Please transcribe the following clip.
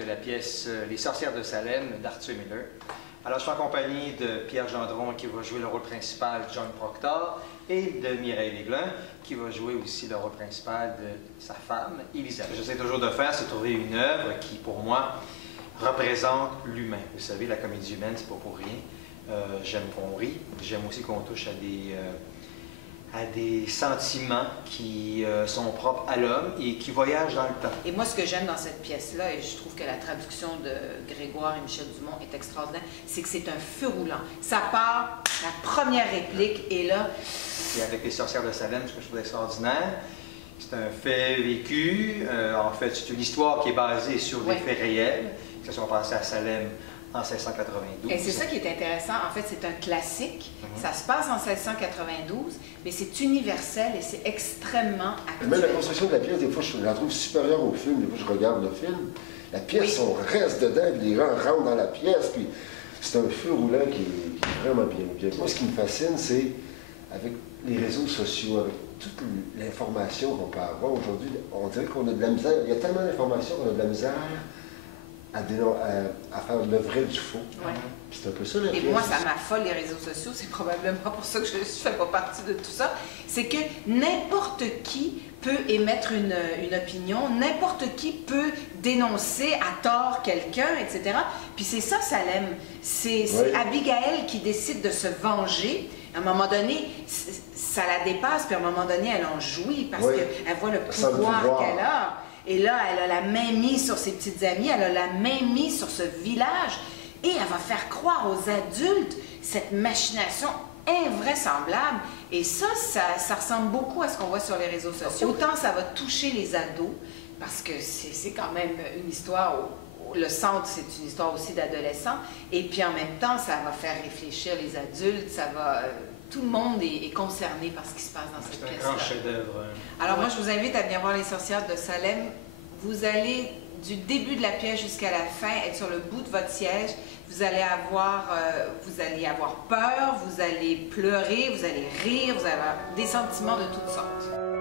de la pièce Les sorcières de Salem d'Arthur Miller. Alors, je suis en compagnie de Pierre Gendron qui va jouer le rôle principal de John Proctor et de Mireille Léglin qui va jouer aussi le rôle principal de sa femme, Elisabeth. J'essaie toujours de faire, c'est trouver une œuvre qui, pour moi, représente l'humain. Vous savez, la comédie humaine, c'est pas pour rien. J'aime qu'on rit, j'aime aussi qu'on touche à des sentiments qui sont propres à l'homme et qui voyagent dans le temps. Et moi, ce que j'aime dans cette pièce-là, et je trouve que la traduction de Grégoire et Michel Dumont est extraordinaire, c'est que c'est un feu roulant. Ça part, la première réplique, et là... Et avec Les sorcières de Salem, ce que je trouve extraordinaire, c'est un fait vécu. En fait, c'est une histoire qui est basée sur des faits réels qui se sont passés à Salem en 1692. Et c'est ça qui est intéressant. En fait, c'est un classique. Ça se passe en 1692, mais c'est universel et c'est extrêmement actuel. Même la construction de la pièce, des fois, je la trouve supérieure au film. Des fois, je regarde le film. La pièce, on reste dedans, puis les gens rentrent dans la pièce, puis c'est un feu roulant qui est vraiment bien. Moi, ce qui me fascine, c'est avec les réseaux sociaux, avec toute l'information qu'on peut avoir aujourd'hui, on dirait qu'on a de la misère. Il y a tellement d'informations qu'on a de la misère à faire le vrai du faux. Ouais. C'est un peu ça la pièce. Et moi, ça m'affole les réseaux sociaux, c'est probablement pour ça que je ne fais pas partie de tout ça. C'est que n'importe qui peut émettre une opinion, n'importe qui peut dénoncer à tort quelqu'un, etc. Puis c'est ça, Salem. C'est Abigail qui décide de se venger. À un moment donné, ça la dépasse, puis à un moment donné, elle en jouit parce qu'elle voit le pouvoir qu'elle a. Et là, elle a la main mise sur ses petites amies, elle a la main mise sur ce village, et elle va faire croire aux adultes cette machination invraisemblable. Et ça ressemble beaucoup à ce qu'on voit sur les réseaux sociaux. Autant ça va toucher les ados, parce que c'est quand même une histoire où le centre, c'est une histoire aussi d'adolescents, et puis en même temps, ça va faire réfléchir les adultes, ça va... Tout le monde est concerné par ce qui se passe dans cette pièce-là. C'est un grand chef-d'œuvre. Alors moi, je vous invite à venir voir Les sorcières de Salem. Vous allez, du début de la pièce jusqu'à la fin, être sur le bout de votre siège. Vous allez avoir peur, vous allez pleurer, vous allez rire, vous allez avoir des sentiments de toutes sortes.